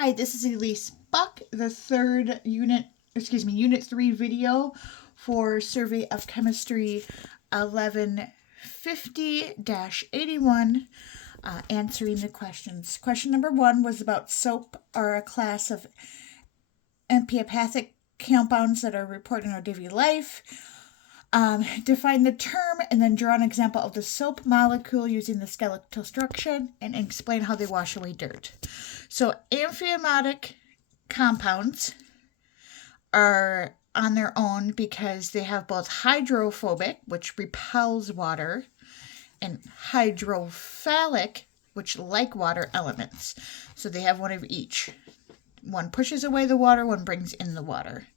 Hi, this is Elise Buck, the unit 3 video for Survey of Chemistry 1150-81, answering the questions. Question number 1 was about soap, or a class of amphipathic compounds that are reported in our daily life. Define the term and then draw an example of the soap molecule using the skeletal structure and explain how they wash away dirt. So amphipathic compounds are on their own because they have both hydrophobic, which repels water, and hydrophilic, which like water elements. So they have one of each. One pushes away the water, one brings in the water.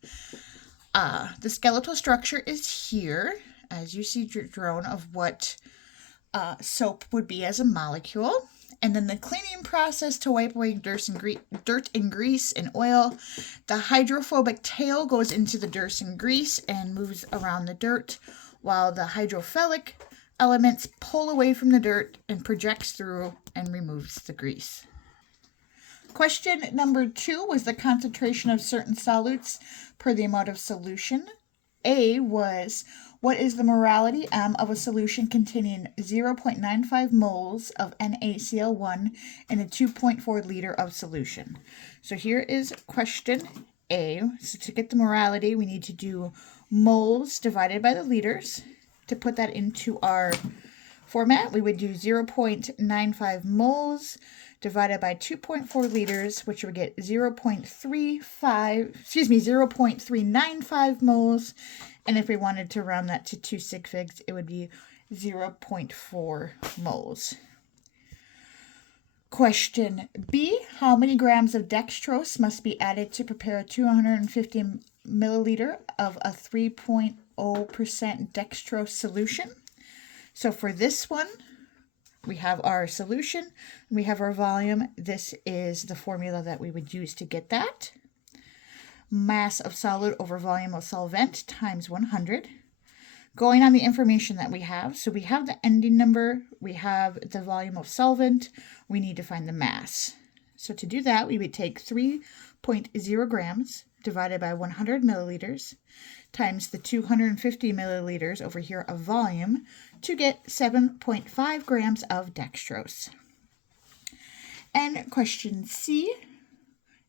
The skeletal structure is here, as you see drawn, of what soap would be as a molecule. And then the cleaning process to wipe away dirt and grease and oil. The hydrophobic tail goes into the dirt and grease and moves around the dirt, while the hydrophilic elements pull away from the dirt and projects through and removes the grease. Question number 2 was the concentration of certain solutes per the amount of solution. A was, what is the morality M of a solution containing 0.95 moles of NaCl1 in a 2.4 liter of solution? So here is question A. So to get the morality, we need to do moles divided by the liters. To put that into our format, we would do 0.95 moles divided by 2.4 liters, which would get 0.395 moles. And if we wanted to round that to 2 sig figs, it would be 0.4 moles. Question B, how many grams of dextrose must be added to prepare a 250 milliliter of a 3.0% dextrose solution? So for this one, we have our solution, we have our volume. This is the formula that we would use to get that. Mass of solid over volume of solvent times 100. Going on the information that we have, so we have the ending number, we have the volume of solvent, we need to find the mass. So to do that, we would take 3.0 grams divided by 100 milliliters times the 250 milliliters over here of volume to get 7.5 grams of dextrose. And question C,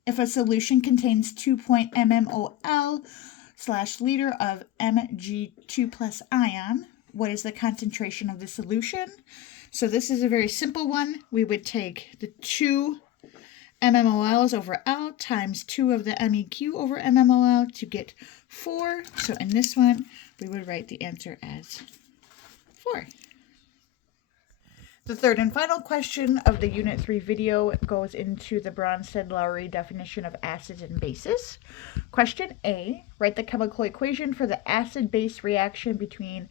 if a solution contains 2 mmol/liter of Mg2 plus ion, what is the concentration of the solution? So this is a very simple one. We would take the 2 mmol over L times 2 of the MEq over mmol to get 4. So in this one, we would write the answer as 4. The third and final question of the Unit 3 video goes into the Bronsted-Lowry definition of acids and bases. Question A, write the chemical equation for the acid-base reaction between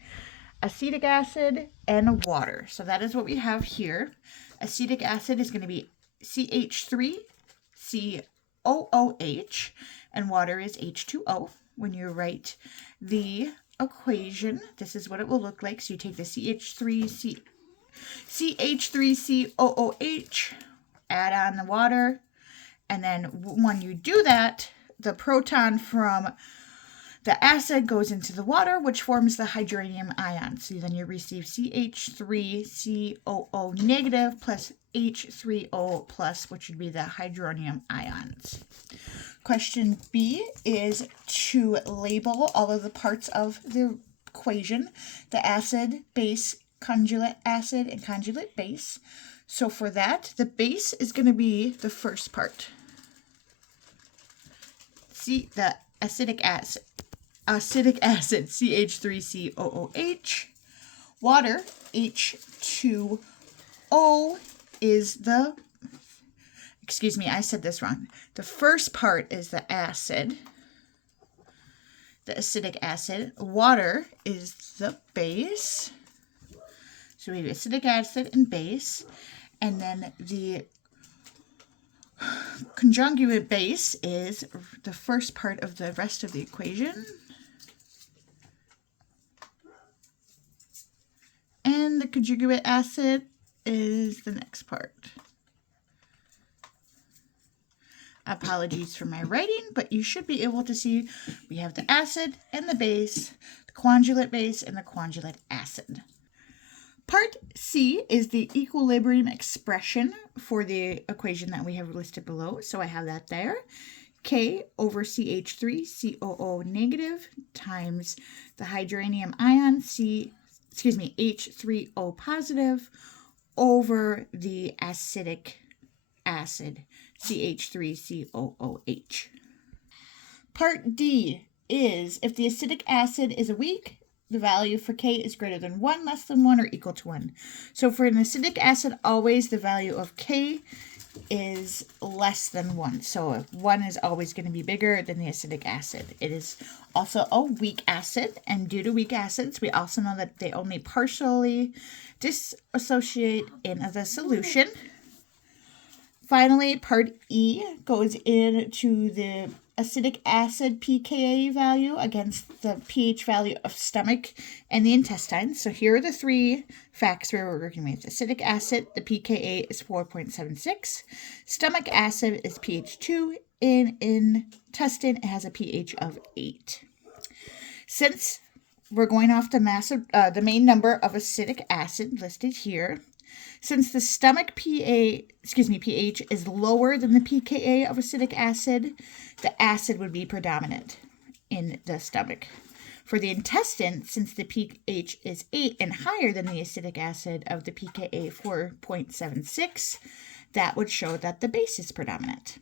acetic acid and water. So that is what we have here. Acetic acid is going to be CH3COOH, and water is H2O. When you write the equation, this is what it will look like. So you take the CH3COOH, add on the water, and then when you do that, the proton from the acid goes into the water, which forms the hydronium ion. So then you receive CH3COO negative plus H3O plus, which would be the hydronium ions. Question B is to label all of the parts of the equation, the acid, base, conjugate acid, and conjugate base. So for that, the base is going to be the first part. See, the acetic acid, CH3COOH. Water, H2O, is the, excuse me, I said this wrong. The first part is the acid, the acetic acid. Water is the base. So we have acetic acid and base, and then the conjugate base is the first part of the rest of the equation. And the conjugate acid is the next part. Apologies for my writing, but you should be able to see we have the acid and the base, the quanjulate base, and the quanjulate acid. Part C is the equilibrium expression for the equation that we have listed below. So I have that there. K over CH3 COO negative times the hydronium ion H3O positive over the acidic acid CH3COOH. Part D is if the acidic acid is weak, the value for K is greater than 1, less than 1, or equal to 1. So for an acidic acid, always the value of K is less than 1. So 1 is always going to be bigger than the acidic acid. It is also a weak acid, and due to weak acids, we also know that they only partially dissociate in the solution. Finally, part E goes into the acidic acid pKa value against the pH value of stomach and the intestines. So here are the three facts we're working with. Acidic acid, the pKa is 4.76. Stomach acid is pH 2. In intestine, it has a pH of 8. Since we're going off the main number of acidic acid listed here, since the stomach pH is lower than the pKa of acidic acid, the acid would be predominant in the stomach. For the intestine, since the pH is 8 and higher than the acidic acid of the pKa 4.76, that would show that the base is predominant.